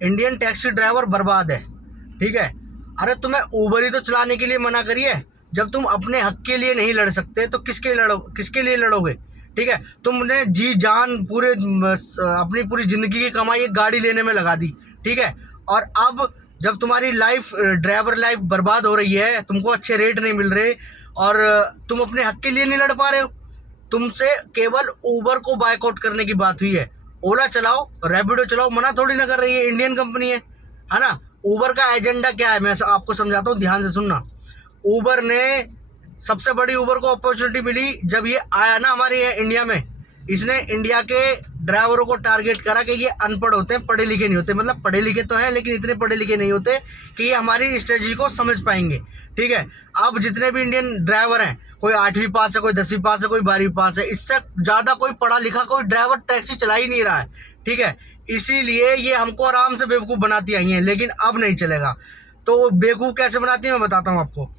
Indian taxi driver बर्बाद है, ठीक है। अरे तुम्हें ऊबर ही तो चलाने के लिए मना करिए। जब तुम अपने हक के लिए नहीं लड़ सकते तो किसके लिए लड़ोगे, ठीक है। तुमने जी जान पूरे अपनी पूरी ज़िंदगी की कमाई एक गाड़ी लेने में लगा दी, ठीक है। और अब जब तुम्हारी लाइफ, ड्राइवर लाइफ बर्बाद हो रही है, तुमको अच्छे रेट नहीं मिल रहे और तुम अपने हक के लिए नहीं लड़ पा रहे हो, तुमसे केवल ऊबर को बायकॉट करने की बात हुई है। ओला चलाओ, रैपिडो चलाओ, मना थोड़ी ना कर रही है, इंडियन कंपनी है ना। ऊबर का एजेंडा क्या है, मैं आपको समझाता हूँ, ध्यान से सुनना। ऊबर ने सबसे बड़ी ऊबर को अपॉर्चुनिटी मिली जब ये आया ना हमारे इंडिया में। इसने इंडिया के ड्राइवरों को टारगेट करा कि ये अनपढ़ होते हैं, पढ़े लिखे नहीं होते, मतलब पढ़े लिखे तो हैं लेकिन इतने पढ़े लिखे नहीं होते कि ये हमारी स्ट्रेटजी को समझ पाएंगे, ठीक है। अब जितने भी इंडियन ड्राइवर हैं, कोई 8वीं पास है, कोई 10वीं पास है, कोई 12वीं पास है, इससे ज़्यादा कोई पढ़ा लिखा कोई ड्राइवर टैक्सी चला ही नहीं रहा है, ठीक है। इसीलिए ये हमको आराम से बेवकूफ़ बनाती आई हैं, लेकिन अब नहीं चलेगा। तो बेवकूफ़ कैसे बनाती है मैं बताता हूँ आपको।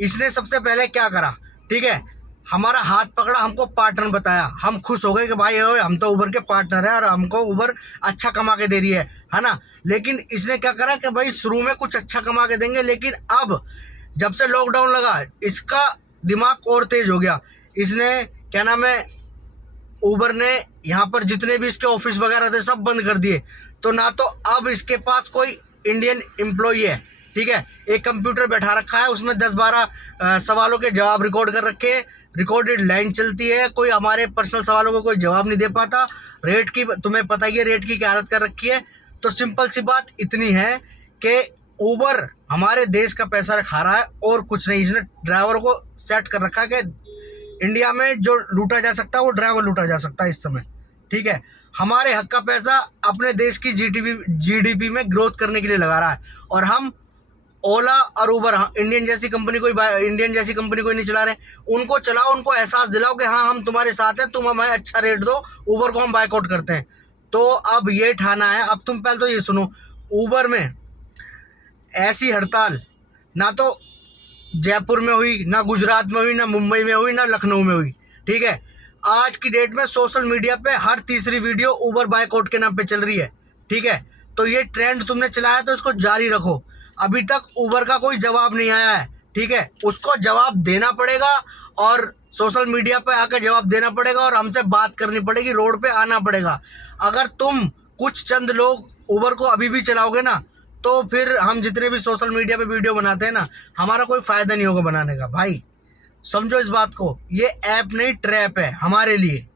इसने सबसे पहले क्या करा, ठीक है, हमारा हाथ पकड़ा, हमको पार्टनर बताया, हम खुश हो गए कि भाई हम तो उबर के पार्टनर हैं और हमको उबर अच्छा कमा के दे रही है ना। लेकिन इसने क्या करा कि भाई शुरू में कुछ अच्छा कमा के देंगे, लेकिन अब जब से लॉकडाउन लगा इसका दिमाग और तेज हो गया। इसने क्या नाम है, उबर ने यहाँ पर जितने भी इसके ऑफिस वगैरह थे सब बंद कर दिए। तो ना तो अब इसके पास कोई इंडियन एम्प्लॉई है, ठीक है। एक कंप्यूटर बैठा रखा है, उसमें 10-12 सवालों के जवाब रिकॉर्ड कर रखे हैं, रिकॉर्डेड लाइन चलती है, कोई हमारे पर्सनल सवालों को कोई जवाब नहीं दे पाता। रेट की तुम्हें पता ही है, रेट की क्या हालत कर रखी है। तो सिंपल सी बात इतनी है कि उबर हमारे देश का पैसा खा रहा है और कुछ नहीं। इसने ड्राइवरों को सेट कर रखा है कि इंडिया में जो लूटा जा सकता है वो ड्राइवर लूटा जा सकता है इस समय, ठीक है। हमारे हक का पैसा अपने देश की जीडीपी में ग्रोथ करने के लिए लगा रहा है और हम ओला और उबर इंडियन जैसी कंपनी कोई नहीं चला रहे। उनको चलाओ, उनको एहसास दिलाओ कि हाँ हम तुम्हारे साथ हैं, तुम हमें अच्छा रेट दो। उबर को हम बायकॉट करते हैं। तो अब ये ठाना है। अब तुम पहले तो ये सुनो, उबर में ऐसी हड़ताल ना तो जयपुर में हुई, ना गुजरात में हुई, ना मुंबई में हुई, ना लखनऊ में हुई, ठीक है। आज की डेट में सोशल मीडिया पे हर तीसरी वीडियो उबर बायकॉट के नाम पे चल रही है, ठीक है। तो ये ट्रेंड तुमने चलाया तो इसको जारी रखो। अभी तक उबर का कोई जवाब नहीं आया है, ठीक है। उसको जवाब देना पड़ेगा और सोशल मीडिया पे आकर जवाब देना पड़ेगा और हमसे बात करनी पड़ेगी, रोड पे आना पड़ेगा। अगर तुम कुछ चंद लोग उबर को अभी भी चलाओगे ना, तो फिर हम जितने भी सोशल मीडिया पे वीडियो बनाते हैं ना, हमारा कोई फ़ायदा नहीं होगा बनाने का। भाई समझो इस बात को, ये ऐप नहीं ट्रैप है हमारे लिए।